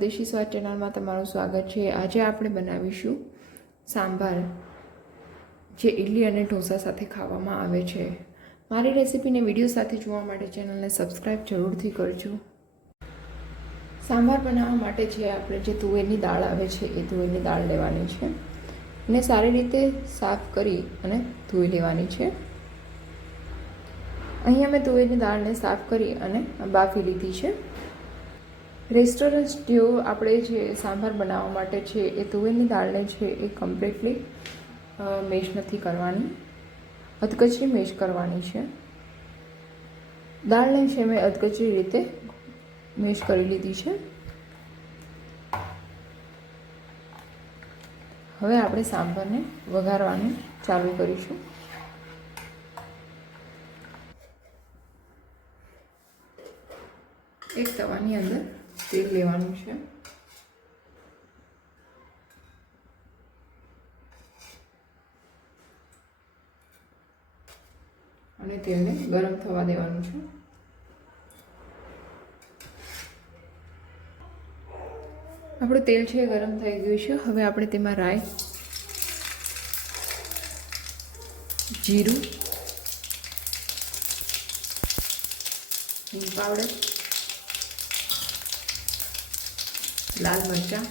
દેશી સ્વાદ ચેનલમાં તમારું સ્વાગત છે। આજે આપણે બનાવીશું સાંભાર, જે ઇડલી અને ઢોસા સાથે ખાવામાં આવે છે। મારી રેસીપીને વિડીયો સાથે જોવા માટે ચેનલને સબસ્ક્રાઈબ જરૂરથી કરજો। સાંભાર બનાવવા માટે છે આપણે જે તુવેરની દાળ આવે છે એ તુવેરની દાળ લેવાની છે અને સારી રીતે સાફ કરી અને ધોઈ લેવાની છે। અહીંયા મેં તુવેરની દાળને સાફ કરી અને બાફી લીધી છે। રેસ્ટોરન્ટ સ્ટ્યુ આપણે જે સાંભાર બનાવવા માટે છે એ તુવેરની દાળને છે એ કમ્પ્લીટલી મેશ નથી કરવાની, અધકચરી મેશ કરવાની છે। દાળને છે મેં અધકચરી રીતે મેશ કરી લીધી છે। હવે આપણે સાંભારને વઘારવાનું ચાલુ કરીશું। એક તવાની અંદર તેલ લેવાનું છે અને તેલને ગરમ થવા દેવાનું છે। આપણું તેલ છે ગરમ થઈ ગયું છે। હવે આપણે તેમાં રાઈ, જીરું, હિંગ પાવડર, લાલ મરચાં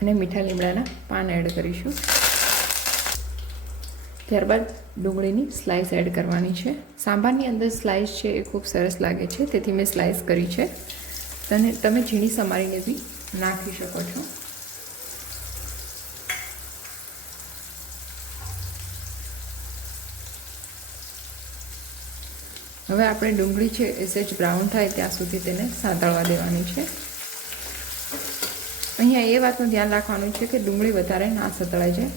અને મીઠા લીમડાના પાન એડ કરીશું। ત્યારબાદ ડુંગળીની સ્લાઇસ એડ કરવાની છે। સાંભારની અંદર સ્લાઇસ છે એ ખૂબ સરસ લાગે છે, તેથી મેં સ્લાઇસ કરી છે અને તમે ઝીણી સમારીને બી નાખી શકો છો। હવે આપણે ડુંગળી છે એ સહેજ બ્રાઉન થાય ત્યાં સુધી તેને સાંતળવા દેવાની છે। અહીંયા એ વાતનું ધ્યાન રાખવાનું છે કે ડુંગળી વધારે ના સતળાઈ જાય,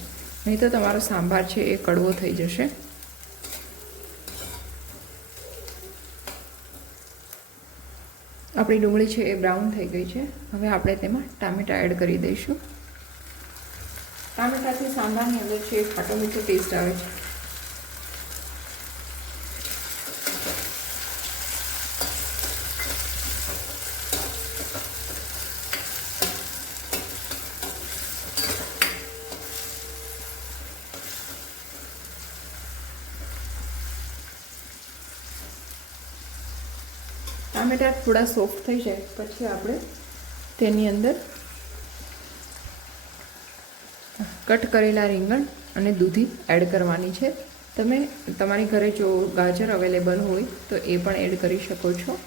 નહીં તો તમારો સાંભાર છે એ કડવો થઈ જશે। આપણી ડુંગળી છે એ બ્રાઉન થઈ ગઈ છે। હવે આપણે તેમાં ટામેટાં એડ કરી દઈશું। ટામેટાથી સાંભારની અંદર છે ખાટો મીઠો ટેસ્ટ આવે છે। ટામેટા થોડા સોફ્ટ થઈ જાય પછી આપણે તેની અંદર કટ કરેલા રીંગણ અને દૂધી એડ કરવાની છે। તમે તમારી ઘરે જો ગાજર અવેલેબલ હોય તો એ પણ એડ કરી શકો છો।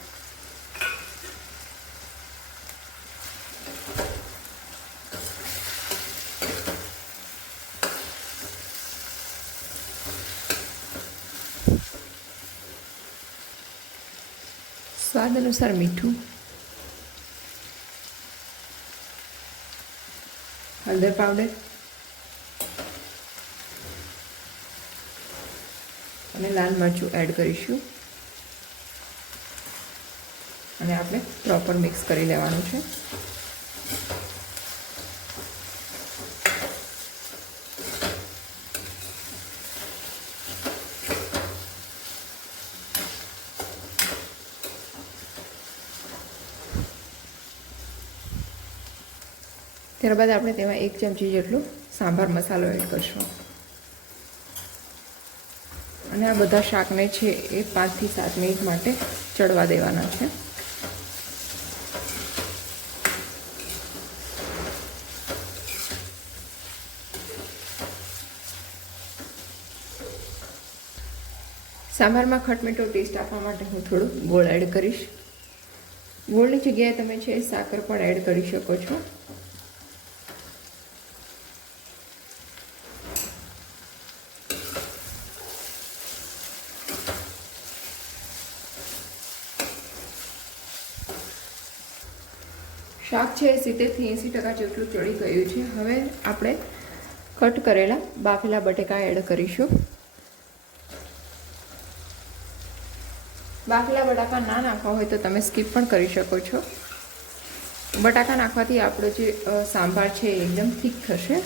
સ્વાદ અનુસાર મીઠું, હળદર પાવડર અને લાલ મરચું એડ કરીશું અને આપણે પ્રોપર મિક્સ કરી લેવાનું છે। ત્યારબાદ આપણે તેમાં 1 ચમચી જેટલો સાંભાર મસાલો એડ કરીશું અને આ બધા શાકને છે એ 5 થી 7 મિનિટ માટે ચડવા દેવાના છે। સાંભારમાં ખટમીઠો ટેસ્ટ આપવા માટે હું થોડું ગોળ એડ કરીશ। ગોળની જગ્યાએ તમે છે સાકર પણ એડ કરી શકો છો। શાક છે 70 થી 80% જેટલું ચડી ગયું છે। હવે આપણે કટ કરેલા બાફેલા બટેકા એડ કરીશું। બાફેલા બટાકા ના નાખવા હોય તો તમે સ્કીપ પણ કરી શકો છો। બટાકા નાખવાથી આપણો જે સાંભાર છે એકદમ થીક થશે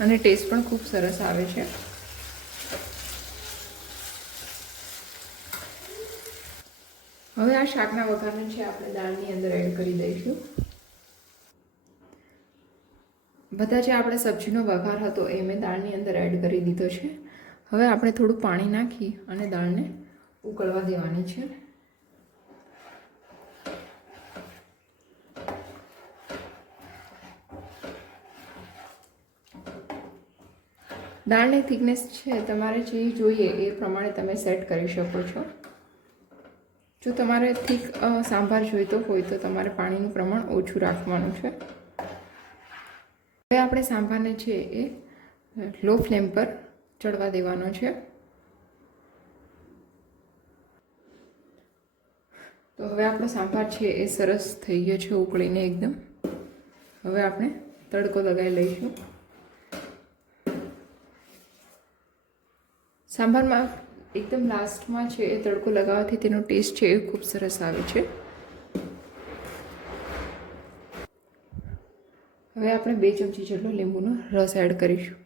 અને ટેસ્ટ પણ ખૂબ સરસ આવે છે। હવે આ શાકના વઘારને છે આપણે દાળની અંદર એડ કરી દઈશું. બધા જે આપણે સબ્જીનો વઘાર હતો એ મેં દાળની અંદર એડ કરી દીધો છે. હવે આપણે થોડું પાણી નાખી અને દાળને ઉકળવા દેવાની છે. દાળની થિકનેસ છે તમારે જે જોઈએ એ પ્રમાણે તમે સેટ કરી શકો છો. જો તમારે થીક સાંભાર જોઈતો હોય તો તમારે પાણીનું પ્રમાણ ઓછું રાખવાનું છે. હવે આપણે સાંભારને છે એ લો ફ્લેમ પર ચડવા દેવાનો છે. તો હવે આપણો સાંભાર છે એ સરસ થઈ ગયો છે ઉકળીને એકદમ. હવે આપણે તડકો લગાવી લઈશું. સાંભારમાં એકદમ લાસ્ટમાં છે એ તડકો લગાવવાથી તેનો ટેસ્ટ છે એ ખૂબ સરસ આવે છે. હવે આપણે 2 ચમચી જેટલો લીંબુનો રસ એડ કરીશું.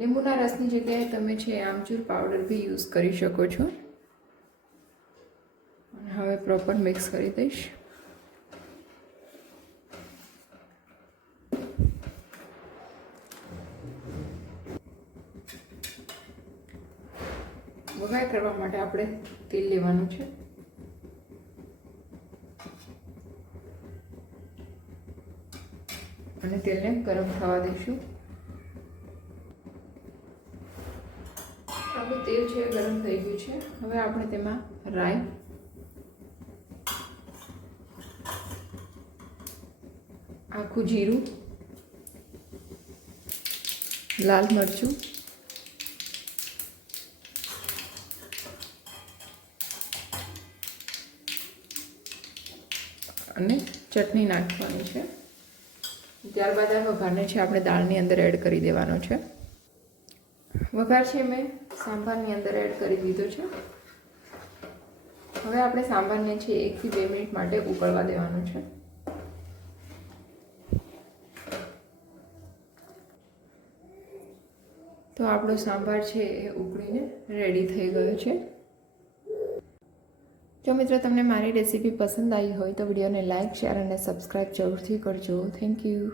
લીંબુના રસની જગ્યાએ તમે છે આમચૂર પાવડર બી યુઝ કરી શકો છો. હવે પ્રોપર મિક્સ કરી દઈશ. વઘાર કરવા માટે આપણે તેલ લેવાનું છે. અને તેલને ગરમ થવા દઈશું. આપણું તેલ છે ગરમ થઈ ગયું છે. હવે આપણે તેમાં રાઈ, આખું જીરું, લાલ મરચું, અને ચટણી નાખવાની છે. ત્યારબાદ આ વઘારને છે આપણે દાળની અંદર એડ કરી દેવાનો છે. વઘાર છે મેં સાંભારની અંદર એડ કરી દીધો છે. હવે આપણે સાંભારને છે 1 થી 2 મિનિટ માટે ઉકળવા દેવાનો છે. તો આપણો સાંભાર છે એ ઉકળીને રેડી થઈ ગયો છે. જો મિત્રો તમને મારી રેસીપી પસંદ આવી હોય તો વિડીયોને લાઇક, શેર અને સબસ્ક્રાઈબ જરૂરથી કરજો. Thank you.